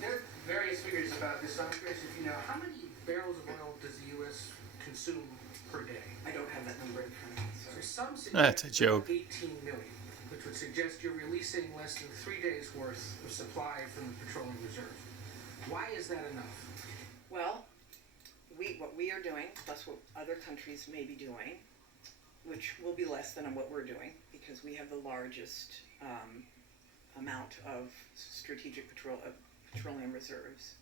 There are various figures about this, so I'm curious if you know, how many barrels of oil does the U.S. consume per day? I don't have that number in front of me, So sorry. some That's a suggest joke. 18 million, which would suggest you're releasing less than 3 days worth of supply from the petroleum reserve. Why is that enough? Well, what we are doing, plus what other countries may be doing, which will be less than what we're doing, because we have the largest amount of strategic petroleum reserves,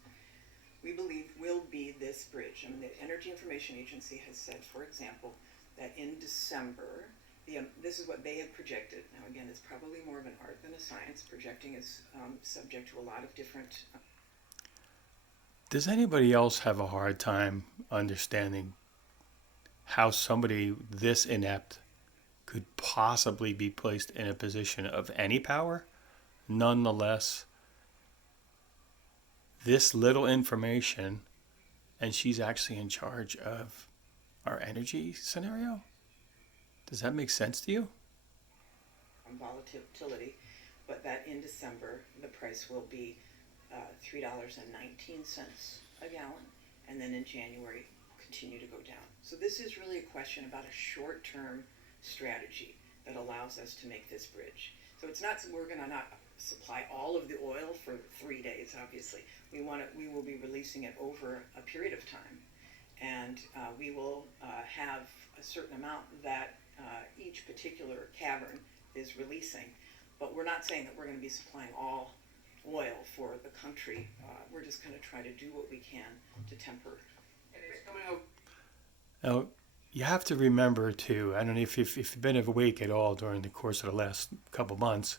we believe will be this bridge. I mean, the Energy Information Agency has said, for example, that in December, this is what they have projected. Now, again, it's probably more of an art than a science. Projecting is subject to a lot of different... Does anybody else have a hard time understanding how somebody this inept could possibly be placed in a position of any power? Nonetheless, this little information, and she's actually in charge of our energy scenario? Does that make sense to you? Volatility, but that in December the price will be $3.19 a gallon, and then in January continue to go down. So this is really a question about a short-term strategy that allows us to make this bridge. So it's not we're going to not supply all of the oil for 3 days. Obviously, we will be releasing it over a period of time, and we will have a certain amount that each particular cavern is releasing. But we're not saying that we're going to be supplying all oil for the country. We're just going to try to do what we can to temper. And it's coming out. Now, you have to remember, too, I don't know if you've been awake at all during the course of the last couple months,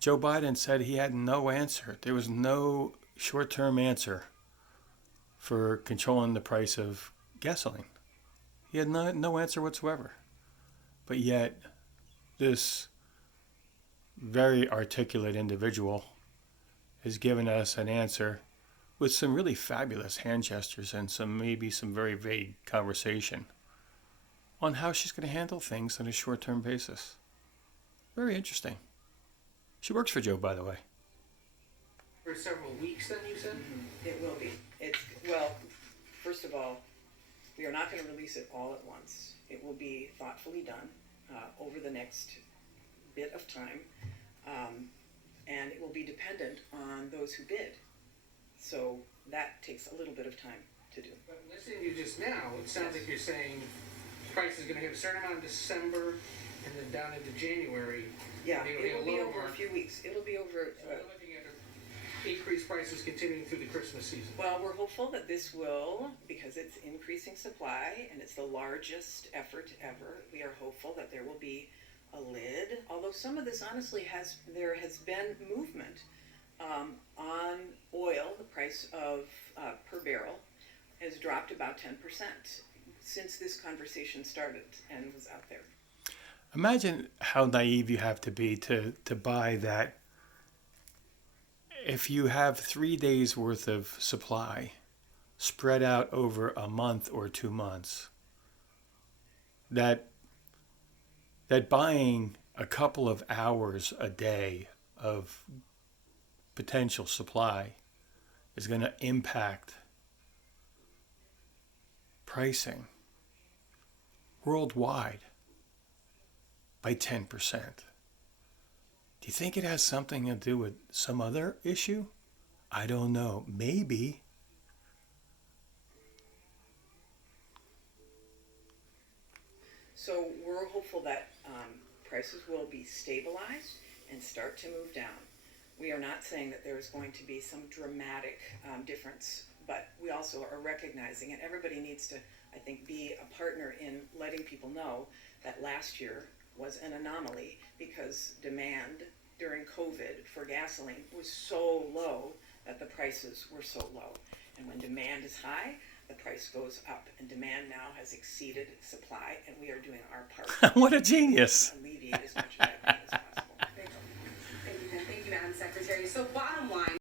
Joe Biden said he had no answer. There was no short-term answer for controlling the price of gasoline. He had no answer whatsoever. But yet, this very articulate individual has given us an answer with some really fabulous hand gestures and maybe some very vague conversation on how she's going to handle things on a short-term basis. Very interesting. She works for Joe, by the way. For several weeks, then, you said? Mm-hmm. It will be. Well, first of all, we are not going to release it all at once. It will be thoughtfully done over the next bit of time, and it will be dependent on those who bid. So that takes a little bit of time to do. But listening to you just now, it sounds like you're saying price is going to hit a certain amount in December and then down into January. Yeah, it will be over mark. a few weeks. It'll be over... So we're looking at increased prices continuing through the Christmas season. Well, we're hopeful that this will, because it's increasing supply and it's the largest effort ever, we are hopeful that there will be a lid. Although some of this, honestly, there has been movement on oil. The price of per barrel has dropped about 10% since this conversation started and was out there. Imagine how naive you have to be to buy that. If you have 3 days worth of supply spread out over a month or 2 months, that buying a couple of hours a day of potential supply is going to impact pricing worldwide by 10%. Do you think it has something to do with some other issue? I don't know. Maybe. So we're hopeful that prices will be stabilized and start to move down. We are not saying that there is going to be some dramatic difference, but we also are recognizing, and everybody needs to, I think, be a partner in letting people know that last year was an anomaly because demand during COVID for gasoline was so low that the prices were so low. And when demand is high, the price goes up, and demand now has exceeded supply, and we are doing our part. What a genius. To alleviate as much of that as possible. Thank you, Madam Secretary. So bottom line,